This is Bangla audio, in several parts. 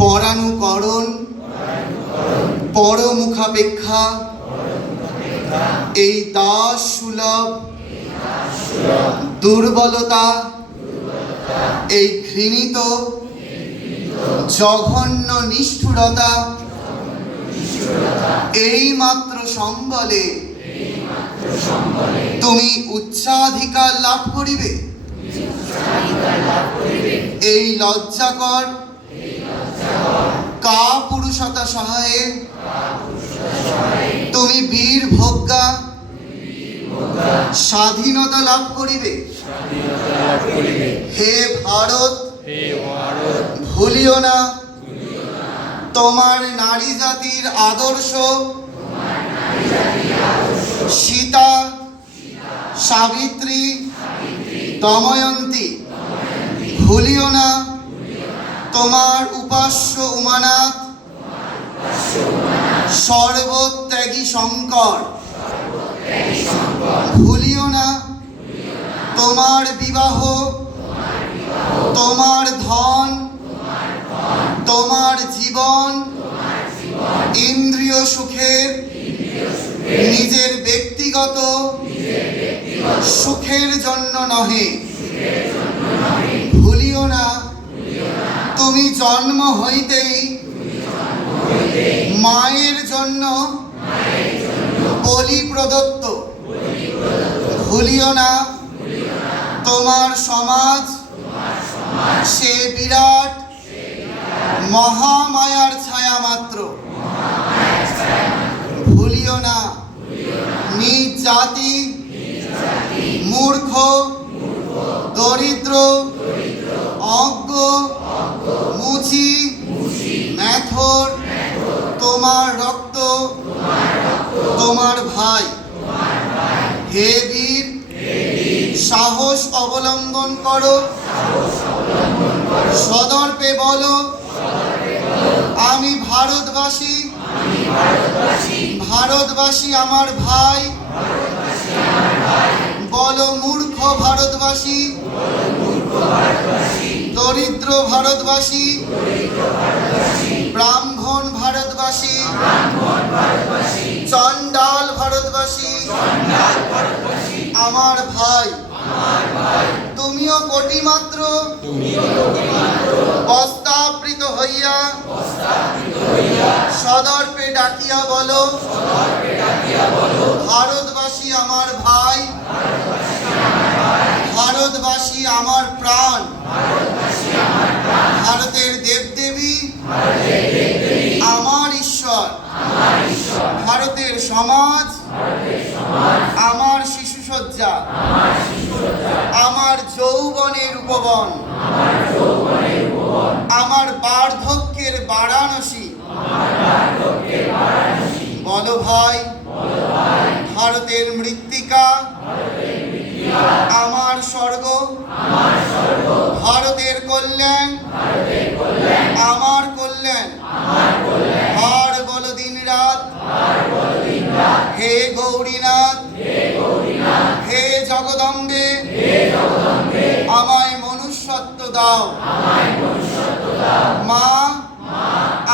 পরানুকরণ, পরমুখাপেক্ষা, এই দাস সুলভ দুর্বলতা, এই ঘৃণিত, জঘন্য নিষ্ঠুরতা এই মাত্র সম্বলে তুমি উচ্চাধিকার লাভ করিবে। এই লজ্জাকর কা পুরুষতা সহায়ে। তুমি বীর ভোগ্যা। স্বাধীনতা লাভ করিবে। হে ভারত। হে ভারত। ভুলিও না। তোমার নারী জাতির আদর্শ। সীতা। সাবিত্রী। দময়ন্তী। ভুলিও না। তোমার উপাস্য উমানাথ। সর্বত্যাগী শঙ্কর। ভুলিও না। তোমার বিবাহ। তোমার ধন। তোমার জীবন। ইন্দ্রিয় সুখের। নিজের ব্যক্তিগত। সুখের জন্য নহে। ভুলিও না। তুমি জন্ম হইতেই মায়ের জন্য বলি প্রদত্ত। ভুলিও না। তোমার সমাজ সে বিরাট মহামায়ার ছায়া মাত্র। ভুলিও না। নিজ জাতি মূর্খ, দরিদ্র, অজ্ঞ তোমার রক্ত, তোমার ভাই। হে বীর, সাহস অবলম্বন করো। সদর্পে বলো, আমি ভারতবাসী। ভারতবাসী আমার ভাই। বলো, মূর্খ ভারতবাসী। দরিদ্র ভারতবাসী, ব্রাহ্মণ ভারতবাসী, চণ্ডাল ভারতবাসী, আমার ভাই, তুমিও কোটি মাত্র বস্তাবৃত হইয়া সদর্পে ডাকিয়া বলো, ভারতবাসী আমার ভাই, ভারতবাসী আমার ভারতের দেবদেবী। আমার ঈশ্বর। ভারতের সমাজ। আমার শিশুসজ্জা। আমার যৌবনের উপবন। আমার বার্ধক্যের বারাণসী। বলো ভাই, ভারতের মৃত্তিকা। আমার স্বর্গ। ভারতের কল্যাণ আমার কল্যাণ আর বলো দিন রাত হে গৌরীনাথ, হে জগদম্বে, আমায় মনুষ্যত্ব দাও। মা,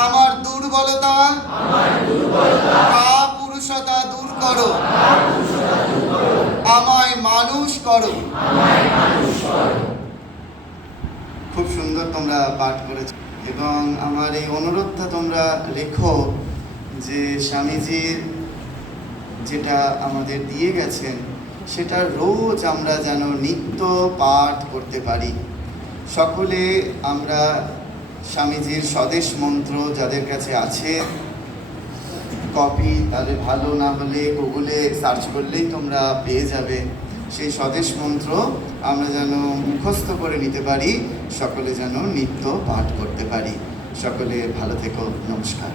আমার দুর্বলতা পুরুষতা দূর করো। আমায় মানুষ করো। খুব সুন্দর তোমরা পাঠ করেছ। এবং আমার এই অনুরোধটা তোমরা লেখো যে স্বামীজির যেটা আমাদের দিয়ে গেছেন, সেটা রোজ আমরা যেন নিত্য পাঠ করতে পারি। সকলে আমরা স্বামীজির স্বদেশ মন্ত্র যাদের কাছে আছে, কপি তাহলে ভালো না হলে গুগলে সার্চ করলেই তোমরা পেয়ে যাবে। সেই স্বদেশ মন্ত্র আমরা যেন মুখস্থ করে নিতে পারি, সকলে যেন নিত্য পাঠ করতে পারি। সকলে ভালো থেকো, নমস্কার।